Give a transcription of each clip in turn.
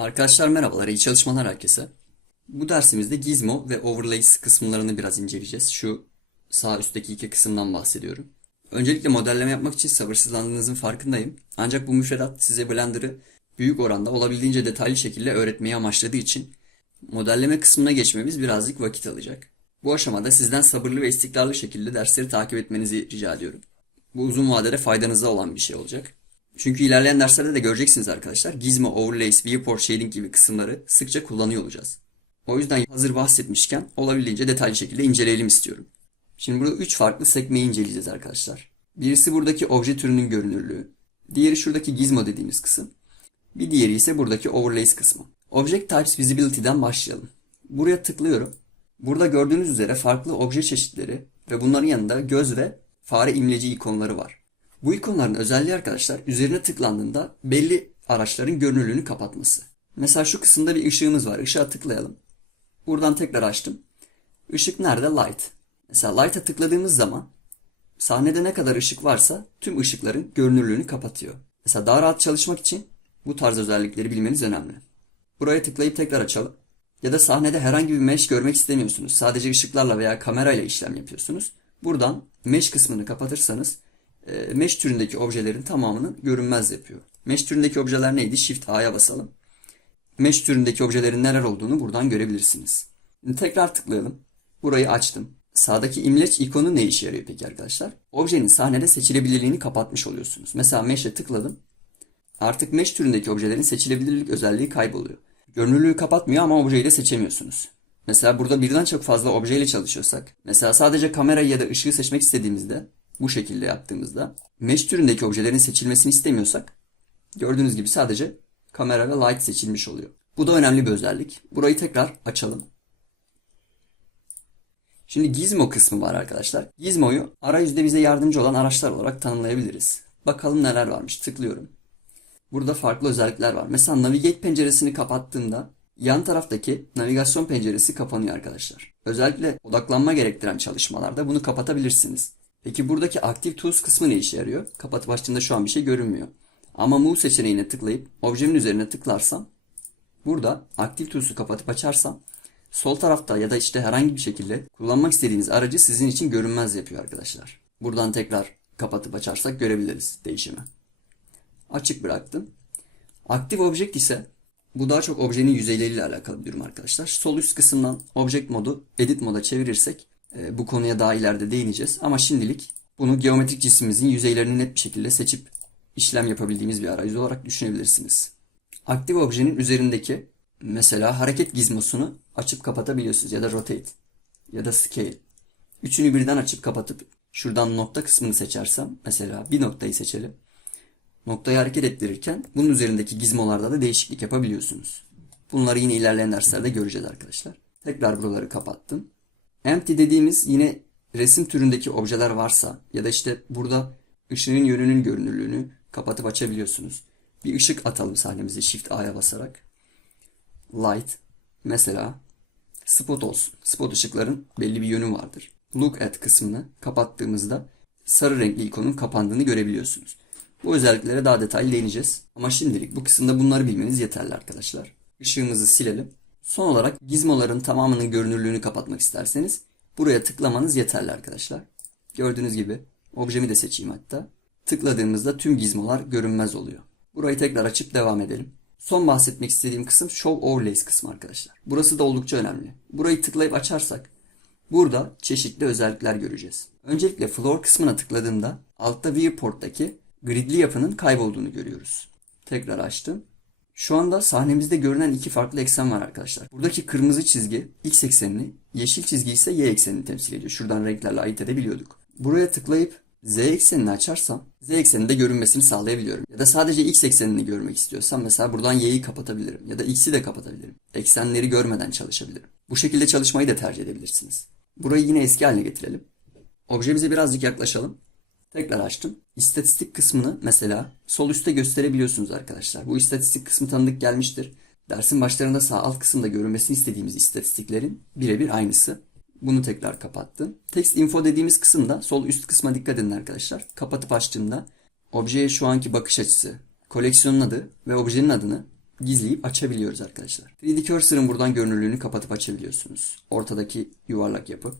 Arkadaşlar merhabalar, iyi çalışmalar herkese. Bu dersimizde Gizmo ve Overlays kısımlarını biraz inceleyeceğiz. Şu sağ üstteki iki kısımdan bahsediyorum. Öncelikle modelleme yapmak için sabırsızlandığınızın farkındayım. Ancak bu müfredat size Blender'ı büyük oranda olabildiğince detaylı şekilde öğretmeyi amaçladığı için modelleme kısmına geçmemiz birazcık vakit alacak. Bu aşamada sizden sabırlı ve istikrarlı şekilde dersleri takip etmenizi rica ediyorum. Bu uzun vadede faydanıza olan bir şey olacak. Çünkü ilerleyen derslerde de göreceksiniz arkadaşlar. Gizmo, Overlays, Viewport Shading gibi kısımları sıkça kullanıyor olacağız. O yüzden hazır bahsetmişken olabildiğince detaylı şekilde inceleyelim istiyorum. Şimdi burada 3 farklı sekmeyi inceleyeceğiz arkadaşlar. Birisi buradaki obje türünün görünürlüğü. Diğeri şuradaki Gizmo dediğimiz kısım. Bir diğeri ise buradaki Overlays kısmı. Object Types Visibility'den başlayalım. Buraya tıklıyorum. Burada gördüğünüz üzere farklı obje çeşitleri ve bunların yanında göz ve fare imleci ikonları var. Bu ikonların özelliği arkadaşlar üzerine tıklandığında belli araçların görünürlüğünü kapatması. Mesela şu kısımda bir ışığımız var. Işığa tıklayalım. Buradan tekrar açtım. Işık nerede? Light. Mesela Light'a tıkladığımız zaman sahnede ne kadar ışık varsa tüm ışıkların görünürlüğünü kapatıyor. Mesela daha rahat çalışmak için bu tarz özellikleri bilmeniz önemli. Buraya tıklayıp tekrar açalım. Ya da sahnede herhangi bir mesh görmek istemiyorsunuz. Sadece ışıklarla veya kamerayla işlem yapıyorsunuz. Buradan mesh kısmını kapatırsanız mesh türündeki objelerin tamamını görünmez yapıyor. Mesh türündeki objeler neydi? Shift A'ya basalım. Mesh türündeki objelerin neler olduğunu buradan görebilirsiniz. Tekrar tıklayalım. Burayı açtım. Sağdaki imleç ikonu ne işe yarıyor peki arkadaşlar? Objenin sahnede seçilebilirliğini kapatmış oluyorsunuz. Mesela Mesh'e tıkladım. Artık Mesh türündeki objelerin seçilebilirlik özelliği kayboluyor. Görünürlüğü kapatmıyor ama objeyi de seçemiyorsunuz. Mesela burada birden çok fazla objeyle çalışıyorsak, mesela sadece kamerayı ya da ışığı seçmek istediğimizde, bu şekilde yaptığımızda, mesh türündeki objelerin seçilmesini istemiyorsak, gördüğünüz gibi sadece kamera ve light seçilmiş oluyor. Bu da önemli bir özellik. Burayı tekrar açalım. Şimdi Gizmo kısmı var arkadaşlar. Gizmo'yu arayüzde bize yardımcı olan araçlar olarak tanımlayabiliriz. Bakalım neler varmış. Tıklıyorum. Burada farklı özellikler var. Mesela Navigate penceresini kapattığımda yan taraftaki navigasyon penceresi kapanıyor arkadaşlar. Özellikle odaklanma gerektiren çalışmalarda bunu kapatabilirsiniz. Peki buradaki Active Tools kısmı ne işe yarıyor? Kapatıp açtığımda şu an bir şey görünmüyor. Ama Move seçeneğine tıklayıp objenin üzerine tıklarsam burada Active Tools'u kapatıp açarsam sol tarafta ya da işte herhangi bir şekilde kullanmak istediğiniz aracı sizin için görünmez yapıyor arkadaşlar. Buradan tekrar kapatıp açarsak görebiliriz değişimi açık bıraktım. Aktif object ise bu daha çok objenin yüzeyleriyle alakalı bir durum arkadaşlar. Sol üst kısımdan object modu edit moda çevirirsek e, bu konuya daha ileride değineceğiz. Ama şimdilik bunu geometrik cisimimizin yüzeylerini net bir şekilde seçip işlem yapabildiğimiz bir arayüz olarak düşünebilirsiniz. Aktif objenin üzerindeki mesela hareket gizmosunu açıp kapatabiliyorsunuz ya da rotate ya da scale. Üçünü birden açıp kapatıp şuradan nokta kısmını seçersem mesela bir noktayı seçelim. Noktayı hareket ettirirken bunun üzerindeki gizmolarda da değişiklik yapabiliyorsunuz. Bunları yine ilerleyen derslerde göreceğiz arkadaşlar. Tekrar buraları kapattım. Empty dediğimiz yine resim türündeki objeler varsa ya da işte burada ışığın yönünün görünürlüğünü kapatıp açabiliyorsunuz. Bir ışık atalım sahnemize Shift A'ya basarak. Light mesela spot olsun. Spot ışıkların belli bir yönü vardır. Look at kısmını kapattığımızda sarı renkli ikonun kapandığını görebiliyorsunuz. Bu özelliklere daha detaylı değineceğiz. Ama şimdilik bu kısımda bunları bilmeniz yeterli arkadaşlar. Işığımızı silelim. Son olarak gizmoların tamamının görünürlüğünü kapatmak isterseniz buraya tıklamanız yeterli arkadaşlar. Gördüğünüz gibi objemi de seçeyim hatta. Tıkladığımızda tüm gizmolar görünmez oluyor. Burayı tekrar açıp devam edelim. Son bahsetmek istediğim kısım Show Overlays kısmı arkadaşlar. Burası da oldukça önemli. Burayı tıklayıp açarsak burada çeşitli özellikler göreceğiz. Öncelikle Floor kısmına tıkladığımda altta Viewport'taki gridli yapının kaybolduğunu görüyoruz. Tekrar açtım. Şu anda sahnemizde görünen iki farklı eksen var arkadaşlar. Buradaki kırmızı çizgi x eksenini, yeşil çizgi ise y eksenini temsil ediyor. Şuradan renklerle ayırt edebiliyorduk. Buraya tıklayıp z eksenini açarsam z ekseninde görünmesini sağlayabiliyorum. Ya da sadece x eksenini görmek istiyorsam mesela buradan y'yi kapatabilirim. Ya da x'i de kapatabilirim. Eksenleri görmeden çalışabilirim. Bu şekilde çalışmayı da tercih edebilirsiniz. Burayı yine eski haline getirelim. Objemize birazcık yaklaşalım. Tekrar açtım. İstatistik kısmını mesela sol üstte gösterebiliyorsunuz arkadaşlar. Bu istatistik kısmı tanıdık gelmiştir. Dersin başlarında sağ alt kısımda görünmesini istediğimiz istatistiklerin birebir aynısı. Bunu tekrar kapattım. Text info dediğimiz kısımda sol üst kısma dikkat edin arkadaşlar. Kapatıp açtığımda objeye şu anki bakış açısı, koleksiyonun adı ve objenin adını gizleyip açabiliyoruz arkadaşlar. 3D Cursor'ın buradan görünürlüğünü kapatıp açabiliyorsunuz. Ortadaki yuvarlak yapı.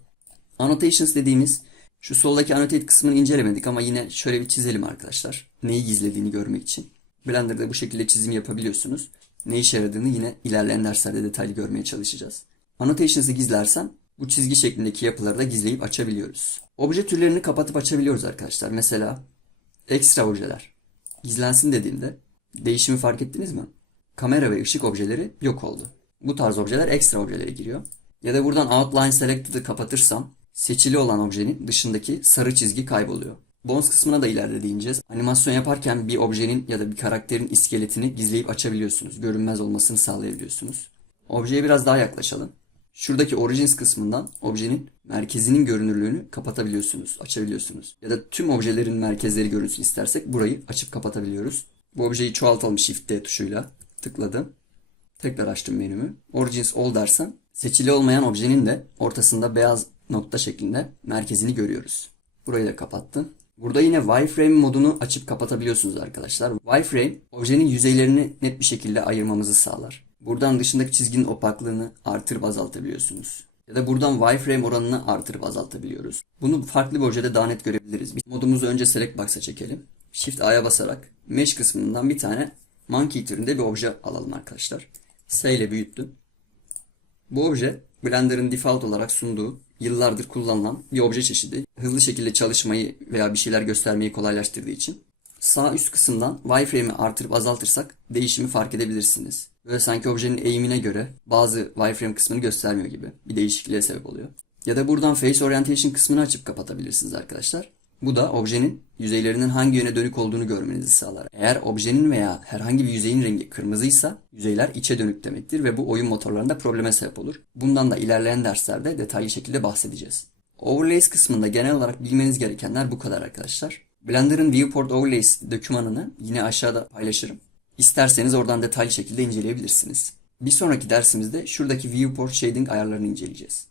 Annotations dediğimiz şu soldaki annotate kısmını incelemedik ama yine şöyle bir çizelim arkadaşlar. Neyi gizlediğini görmek için. Blender'da bu şekilde çizim yapabiliyorsunuz. Ne işe yaradığını yine ilerleyen derslerde detaylı görmeye çalışacağız. Annotations'ı gizlersem bu çizgi şeklindeki yapıları da gizleyip açabiliyoruz. Obje türlerini kapatıp açabiliyoruz arkadaşlar. Mesela ekstra objeler. Gizlensin dediğimde değişimi fark ettiniz mi? Kamera ve ışık objeleri yok oldu. Bu tarz objeler ekstra objelere giriyor. Ya da buradan Outline Selected'ı kapatırsam seçili olan objenin dışındaki sarı çizgi kayboluyor. Bones kısmına da ileride değineceğiz. Animasyon yaparken bir objenin ya da bir karakterin iskeletini gizleyip açabiliyorsunuz. Görünmez olmasını sağlayabiliyorsunuz. Objeye biraz daha yaklaşalım. Şuradaki Origins kısmından objenin merkezinin görünürlüğünü kapatabiliyorsunuz, açabiliyorsunuz. Ya da tüm objelerin merkezleri görünsün istersek burayı açıp kapatabiliyoruz. Bu objeyi çoğaltalım Shift D tuşuyla. Tıkladım. Tekrar açtım menümü. Origins All dersem seçili olmayan objenin de ortasında beyaz nokta şeklinde merkezini görüyoruz. Burayı da kapattım. Burada yine wireframe modunu açıp kapatabiliyorsunuz arkadaşlar. Wireframe objenin yüzeylerini net bir şekilde ayırmamızı sağlar. Buradan dışındaki çizginin opaklığını artırıp azaltabiliyorsunuz. Ya da buradan wireframe oranını artırıp azaltabiliyoruz. Bunu farklı bir objede daha net görebiliriz. Bir modumuzu önce select box'a çekelim. Shift A'ya basarak mesh kısmından bir tane monkey türünde bir obje alalım arkadaşlar. S ile büyüttüm. Bu obje Blender'ın default olarak sunduğu yıllardır kullanılan bir obje çeşidi. Hızlı şekilde çalışmayı veya bir şeyler göstermeyi kolaylaştırdığı için sağ üst kısımdan wireframe'i artırıp azaltırsak değişimi fark edebilirsiniz. Böyle sanki objenin eğimine göre bazı wireframe kısmını göstermiyor gibi bir değişikliğe sebep oluyor. Ya da buradan face orientation kısmını açıp kapatabilirsiniz arkadaşlar. Bu da objenin yüzeylerinin hangi yöne dönük olduğunu görmenizi sağlar. Eğer objenin veya herhangi bir yüzeyin rengi kırmızıysa yüzeyler içe dönük demektir ve bu oyun motorlarında probleme sebep olur. Bundan da ilerleyen derslerde detaylı şekilde bahsedeceğiz. Overlays kısmında genel olarak bilmeniz gerekenler bu kadar arkadaşlar. Blender'ın Viewport Overlays dokümanını yine aşağıda paylaşırım. İsterseniz oradan detaylı şekilde inceleyebilirsiniz. Bir sonraki dersimizde şuradaki Viewport Shading ayarlarını inceleyeceğiz.